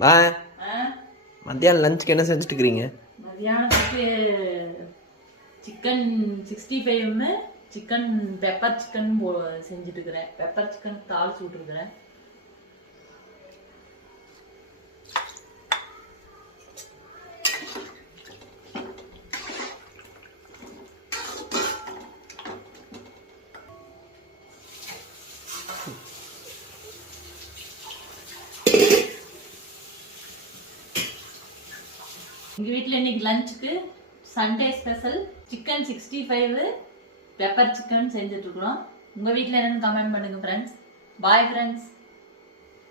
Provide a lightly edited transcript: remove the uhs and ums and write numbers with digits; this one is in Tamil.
வா. மத்தியானம் லஞ்சுக்கு என்ன செஞ்சுட்டு இருக்கிறீங்க? மத்தியானத்துக்கு சிக்கன் 65 சிக்கன் பெப்பர் சிக்கன் செஞ்சுட்டு இருக்கிறேன். பெப்பர் சிக்கன் தாளிச்சு விட்டுருக்கிறேன். எங்கள் வீட்டில் இன்னைக்கு லஞ்சுக்கு Sunday special chicken 65 pepper chicken செஞ்சுட்ருக்குறோம். உங்கள் வீட்டில் என்னென்னு கமெண்ட் பண்ணுங்கள் ஃப்ரெண்ட்ஸ். Bye friends.